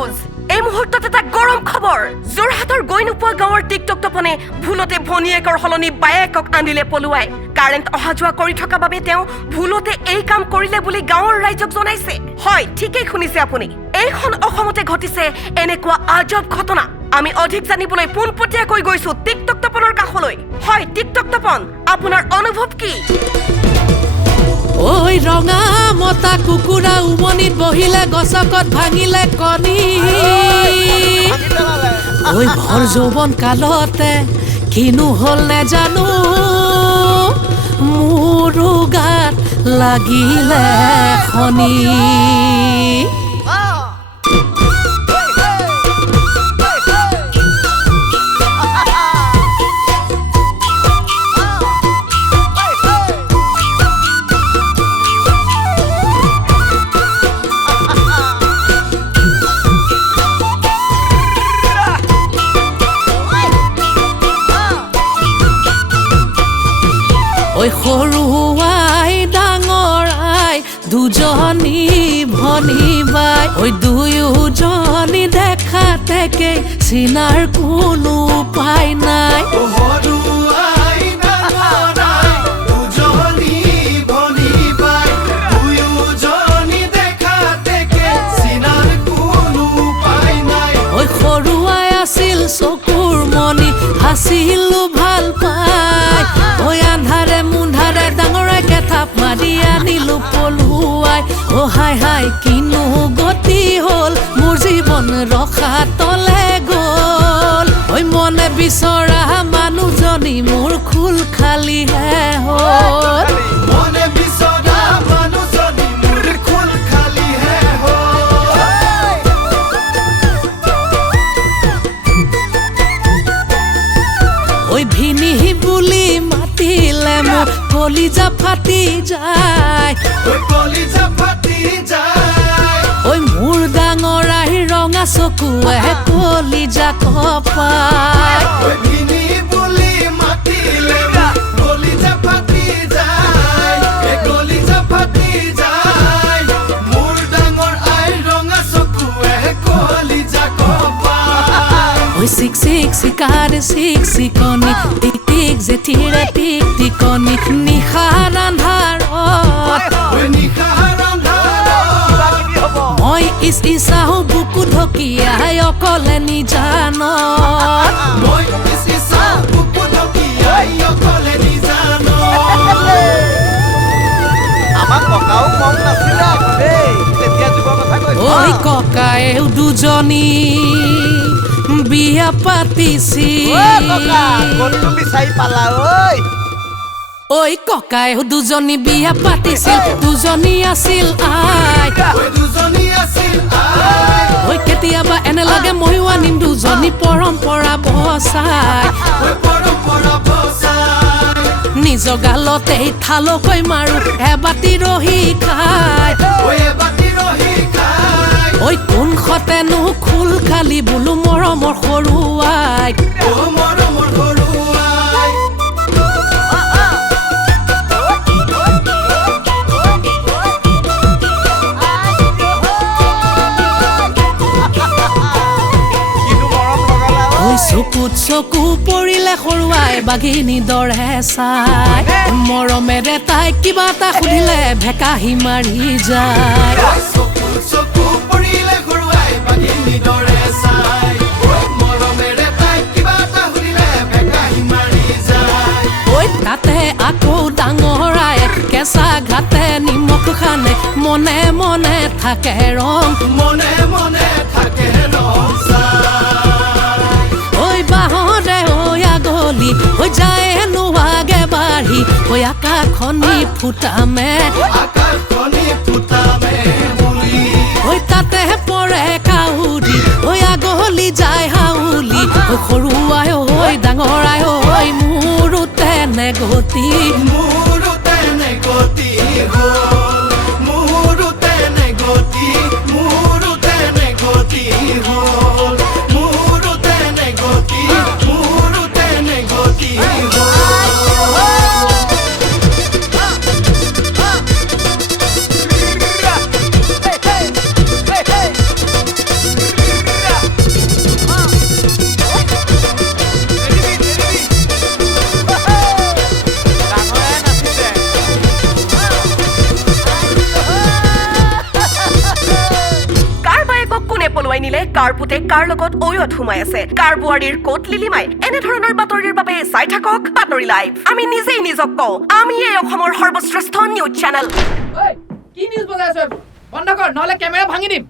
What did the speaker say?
news এই মুহূৰ্তত এটা গৰম খবৰ যোৰহাটৰ গৈ নোপোৱা গাঁৱৰ টিকটক তপনে ভুলতে ভনীয়েকৰ হলনি বায়েকক আনিলে পলুৱাই কাৰেণ্ট অহা যোৱা কৰি থকা বাবে তেওঁ ভুলতে এই কাম কৰিলে বুলি গাঁৱৰ ৰাইজক জনাইছে হয় ঠিকই শুনিছে আপুনি এইখন অসমতে ঘটিছে এনেকুৱা আজব ঘটনা আমি অধিক জানিবলৈ পোনপটীয়াকৈ গৈছো টিকটক তপনৰ কাষলৈ হয় টিকটক তপন আপোনাৰ অনুভৱ কি ওই ৰঙা মতা কুকুৰা উমনিত বহিলে গছকত ভাঙিলে কণী ওই ভৰ যৌৱন কালতে কিনো হল নেজানো মোৰো গাত লাগিলে খনি ওই সৰু আই ডাঙৰ আই দুজনী ভনী বাই ওই দুয়োজনী দেখা থেকে চিনাৰ কোনো উপায় নাই সৰু আই ডাঙৰ আই দুজনী ভনী বাই দুয়োজনী দেখা থেকে চিনাৰ কোনো উপায় নাই ওই সৰু আই আছিল চকুৰ মণি হাছিলো ভাল পাই ওই আন্ধাৰে মুন্ধাৰে ডাঙৰে কেথাপ মাৰি আনিলো পলুৱাই অ হাই হাই কিনো গতি হ'ল মোৰ জীৱন ৰখা তলে গ'ল ওই মনে বিচৰা মানুহজনী মোৰ খুল খালিহে হ'ল মনে বিচৰা মানুহজনী মোৰ খুল খালিহে হ'ল ওই ভিনি বুলি মাতিলে মোক কলিজা ফাটি যায় ওই কলিজা ফাটি যায় ওই মোৰ ডাঙৰ আহি ৰঙা চকুৱে কলিজা কপাই ওই ভিনি বুলি মাতিলে মোক কলিজা ফাটি যায় এ কলিজা ফাটি যায় মোৰ ডাঙৰ আই ৰঙা চকুৱে কলিজা কপাই ওই চিক চিক চিকাৰ চিক চিকনি টিক টিক জেঠিৰে টিক টিকনি নিশাৰ আন্ধাৰত ওই নিশাৰ আন্ধাৰত মই ইচাহো বুকু ঢকিয়াই অকলে নিজানত মই ইচ্ছা বুকু ঢকিয়াই অকলে নিজানত আমাক ককাও কম নাছিলে দেই তেতিয়া যুগৰ কথা কৈছো ওই ককায়েও দুজনী বিয়া পাতিছিল ককা কোনটো বিচাৰি পালা ঐ ওই ককায়েও দুজনী বিয়া পাতিছিল দুজনী আছিল আই ওই দুজনী আছিল আই ওই কেতিয়াবা এনে লাগে ময়ো আনিম দুজনী পৰম্পৰা বচাই ওই পৰম্পৰা বচাই নিজ গালতে থালকৈ মাৰো এবাতি ৰহি খাই ওই এবাতি ৰহি খাই ওই কোন খতেনো খুল খালি বোলো মৰমৰ সৰুৱাই ও মৰমৰ সৰুৱাই কিনো মৰম লগালা ওই চকুত চকু পৰিলে সৰুৱাই বাঘিনী দৰে চাই মৰমেৰে তাই কিবা এটা সুধিলে ভেকাহি মাৰি যায় চকু পৰিলে সৰুৱাই বাঘিনী দৰে চাই মৰমেৰে তাই কিবা এটা সুধিলে ভেকাহি মাৰি যায় ওই তাতে আকৌ ডাঙৰাই কেঁচা ঘাটে নিমখ খানে মনে মনে থাকে ৰং মনে মনে থাকে ৰং চাই ওই বাহৰে ওই আগলি ওই যায় নোৱাগে বাঢ়ি ওই আকাশখনি ফুটামে আকাশখনি ফুটামে বুলি ওই তাতে পৰে কাউৰী ওই আগলি যায় হাউলি ওই সৰুৱাই ওই ডাঙৰাই ওই মোৰো তেনে গতি মোৰো তেনে গতি হ'ল মোৰো তেনে গতি মোৰো তেনে গতি হ'ল মোৰো তেনে গতি মোৰো তেনে গতি হ'ল নিলে কাৰ পুতে কাৰ লগত অয়ত সোমাই আছে কাৰ বোৱাৰীৰ কোট লিলিমাই এনেধৰণৰ বাতৰিৰ বাবে চাই থাকক বাতৰি লাইভ আমি নিজেই নিজক কওঁ আমি এই অসমৰ সৰ্বশ্ৰেষ্ঠ নিউজ চেনেল কি নিউজ বজাই আছো বন্ধ কৰ নহলে কেমেৰা ভাঙি দিম